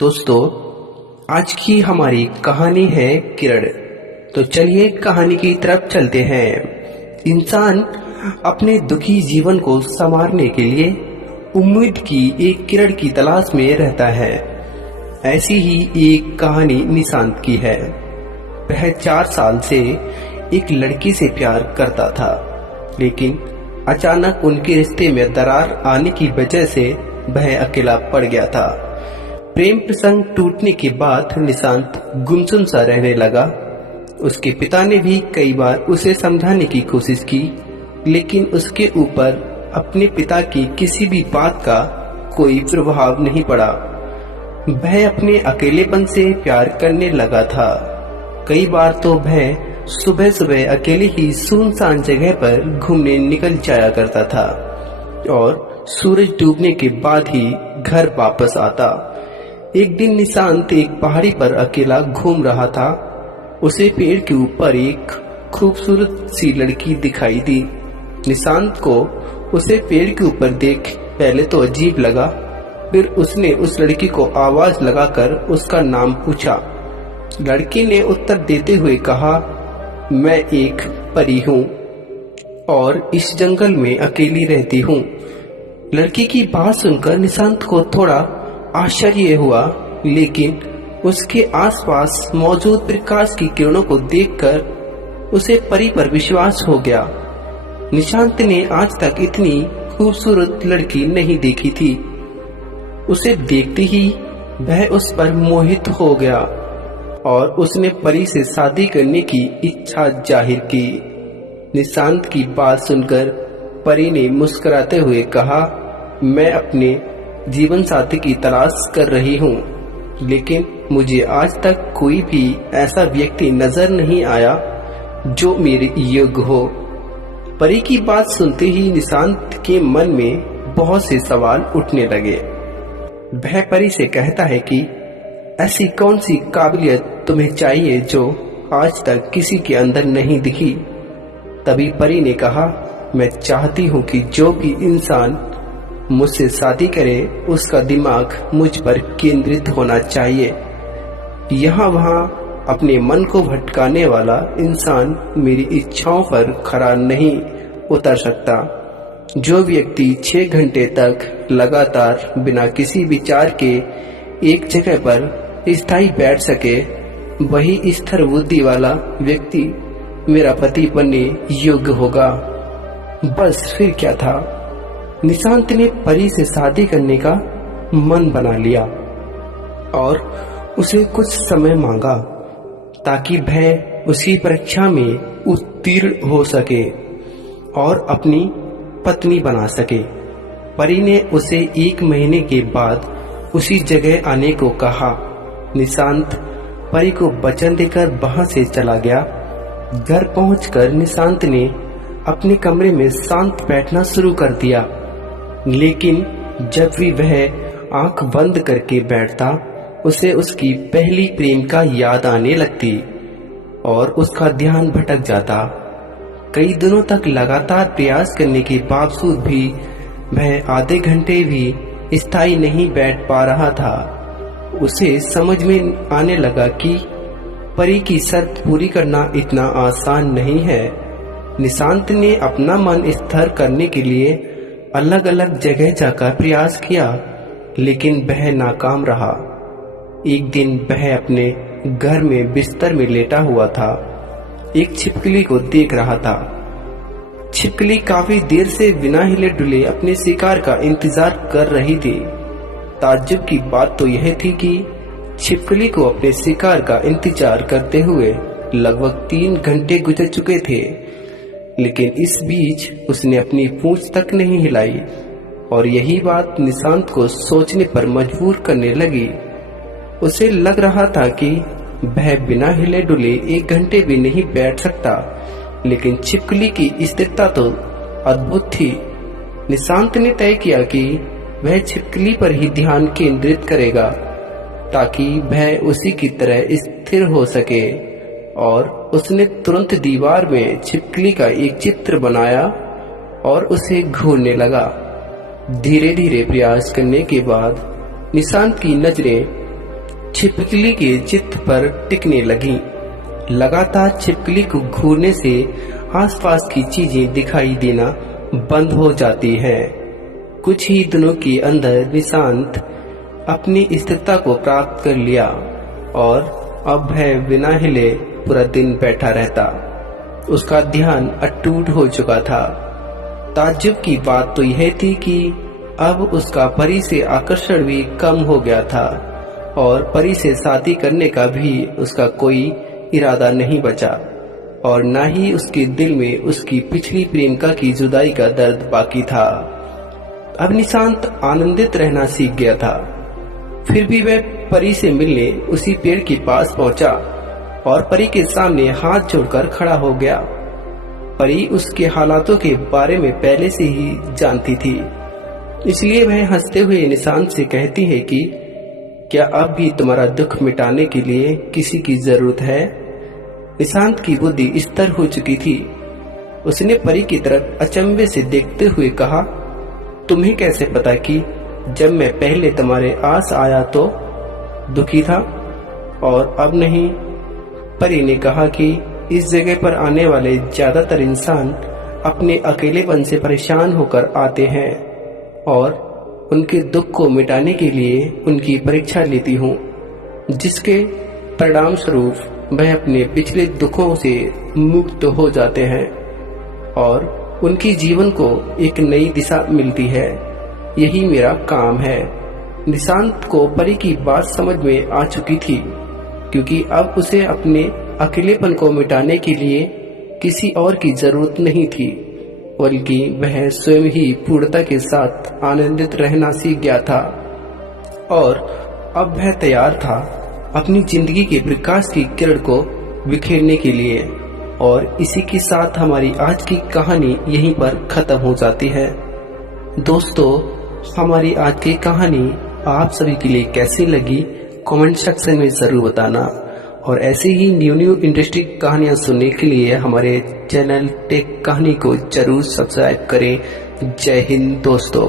दोस्तों, आज की हमारी कहानी है किरण। तो चलिए कहानी की तरफ चलते हैं। इंसान अपने दुखी जीवन को संवारने के लिए उम्मीद की एक किरण की तलाश में रहता है। ऐसी ही एक कहानी निशांत की है। वह 4 साल से एक लड़की से प्यार करता था, लेकिन अचानक उनके रिश्ते में दरार आने की वजह से वह अकेला पड़ गया था। प्रेम प्रसंग टूटने के बाद निशांत गुमसुम सा रहने लगा। उसके पिता ने भी कई बार उसे समझाने की कोशिश की, लेकिन उसके ऊपर अपने पिता की किसी भी बात का कोई प्रभाव नहीं पड़ा। वह अपने अकेलेपन से प्यार करने लगा था। कई बार तो वह सुबह सुबह अकेले ही सुनसान जगह पर घूमने निकल जाया करता था और सूरज डूबने के बाद ही घर वापस आता। एक दिन निशांत एक पहाड़ी पर अकेला घूम रहा था। उसे पेड़ के ऊपर एक खूबसूरत सी लड़की दिखाई दी। निशांत को उसे पेड़ के ऊपर देख पहले तो अजीब लगा, फिर उसने उस लड़की को आवाज लगाकर उसका नाम पूछा। लड़की ने उत्तर देते हुए कहा, मैं एक परी हूँ और इस जंगल में अकेली रहती हूँ। लड़की की बात सुनकर निशांत को थोड़ा आश्चर्य हुआ, लेकिन उसके आसपास मौजूद प्रकाश की किरणों को देखकर उसे परी पर विश्वास हो गया। निशांत ने आज तक इतनी खूबसूरत लड़की नहीं देखी थी। उसे देखते ही वह उस पर मोहित हो गया और उसने परी से शादी करने की इच्छा जाहिर की। निशांत की बात सुनकर परी ने मुस्कुराते हुए कहा, मैं अपने जीवन साथी की तलाश कर रही हूँ, लेकिन मुझे आज तक कोई भी ऐसा व्यक्ति नजर नहीं आया जो मेरे योग्य हो। परी की बात सुनते ही निशांत के मन में बहुत से सवाल उठने लगे। वह परी से कहता है कि ऐसी कौन सी काबिलियत तुम्हें चाहिए जो आज तक किसी के अंदर नहीं दिखी। तभी परी ने कहा, मैं चाहती हूँ कि जो भी इंसान मुझसे शादी करे उसका दिमाग मुझ पर केंद्रित होना चाहिए। यहाँ वहाँ अपने मन को भटकाने वाला इंसान मेरी इच्छाओं पर खरा नहीं उतर सकता। जो व्यक्ति 6 घंटे तक लगातार बिना किसी विचार के एक जगह पर स्थायी बैठ सके, वही स्थिर बुद्धि वाला व्यक्ति मेरा पति बनने योग्य होगा। बस फिर क्या था, निशांत ने परी से शादी करने का मन बना लिया और उसे कुछ समय मांगा ताकि वह उसी परीक्षा में उत्तीर्ण हो सके और अपनी पत्नी बना सके। परी ने उसे 1 महीने के बाद उसी जगह आने को कहा। निशांत परी को वचन देकर वहां से चला गया। घर पहुंचकर निशांत ने अपने कमरे में शांत बैठना शुरू कर दिया, लेकिन जब भी वह आंख बंद करके बैठता, उसे उसकी पहली प्रेम का याद आने लगती और उसका ध्यान भटक जाता। कई दिनों तक लगातार प्रयास करने के बावजूद भी वह आधे घंटे भी स्थायी नहीं बैठ पा रहा था। उसे समझ में आने लगा कि परी की शर्त पूरी करना इतना आसान नहीं है। निशांत ने अपना मन स्थिर करने के लिए अलग अलग जगह जाकर प्रयास किया, लेकिन वह नाकाम रहा। एक दिन वह अपने घर में बिस्तर में लेटा हुआ था, एक छिपकली को देख रहा था। छिपकली काफी देर से बिना हिले डुले अपने शिकार का इंतजार कर रही थी। ताज्जुब की बात तो यह थी कि छिपकली को अपने शिकार का इंतजार करते हुए लगभग 3 घंटे गुजर चुके थे, लेकिन इस बीच उसने अपनी पूंछ तक नहीं हिलाई और यही बात निशांत को सोचने पर मजबूर करने लगी। उसे लग रहा था कि वह बिना हिले डुले 1 घंटे भी नहीं बैठ सकता, लेकिन छिपकली की स्थिरता तो अद्भुत थी। निशांत ने तय किया कि वह छिपकली पर ही ध्यान केंद्रित करेगा ताकि वह उसी की तरह स्थिर हो सके, और उसने तुरंत दीवार में छिपकली का एक चित्र बनाया और उसे घूरने लगा। धीरे धीरे प्रयास करने के बाद निशांत की नजरें छिपकली के चित्त पर टिकने लगी। लगातार छिपकली को घूरने से आसपास की चीजें दिखाई देना बंद हो जाती है। कुछ ही दिनों के अंदर निशांत अपनी स्थिरता को प्राप्त कर लिया और अब वह बिना हिले पूरा दिन बैठा रहता। उसका ध्यान अटूट हो चुका था। ताज्जुब की बात तो यह थी कि अब उसका परी से आकर्षण भी कम हो गया था और परी से शादी करने का भी उसका कोई इरादा नहीं बचा और न ही उसके दिल में उसकी पिछली प्रेमिका की जुदाई का दर्द बाकी था। अब निशांत आनंदित रहना सीख गया था। फिर भी वह परी से मिलने उसी पेड़ के पास पहुंचा और परी के सामने हाथ जोड़कर खड़ा हो गया। परी उसके हालातों के बारे में पहले से ही जानती थी, इसलिए वह हंसते हुए निशांत से कहती है कि क्या अब भी तुम्हारा दुख मिटाने के लिए किसी की जरूरत है? निशांत की बुद्धि स्थिर हो चुकी थी। उसने परी की तरफ अचंभे से देखते हुए कहा, तुम्हें कैसे पता कि जब मैं पहले तुम्हारे आस आया तो दुखी था और अब नहीं? परी ने कहा कि इस जगह पर आने वाले ज्यादातर इंसान अपने अकेलेपन से परेशान होकर आते हैं और उनके दुख को मिटाने के लिए उनकी परीक्षा लेती हूँ, जिसके परिणाम स्वरूप वह अपने पिछले दुखों से मुक्त हो जाते हैं और उनके जीवन को एक नई दिशा मिलती है। यही मेरा काम है। निशांत को परी की बात समझ में आ चुकी थी, क्योंकि अब उसे अपने अकेलेपन को मिटाने के लिए किसी और की जरूरत नहीं थी, बल्कि वह स्वयं ही पूर्णता के साथ आनंदित रहना सीख गया था और अब वह तैयार था अपनी जिंदगी के प्रकाश की किरण को बिखेरने के लिए। और इसी के साथ हमारी आज की कहानी यहीं पर खत्म हो जाती है। दोस्तों, हमारी आज की कहानी आप सभी के लिए कैसी लगी कमेंट सेक्शन में जरूर बताना और ऐसे ही न्यू इंटरेस्टिंग कहानियां सुनने के लिए हमारे चैनल टेक कहानी को जरूर सब्सक्राइब करें। जय हिंद दोस्तों।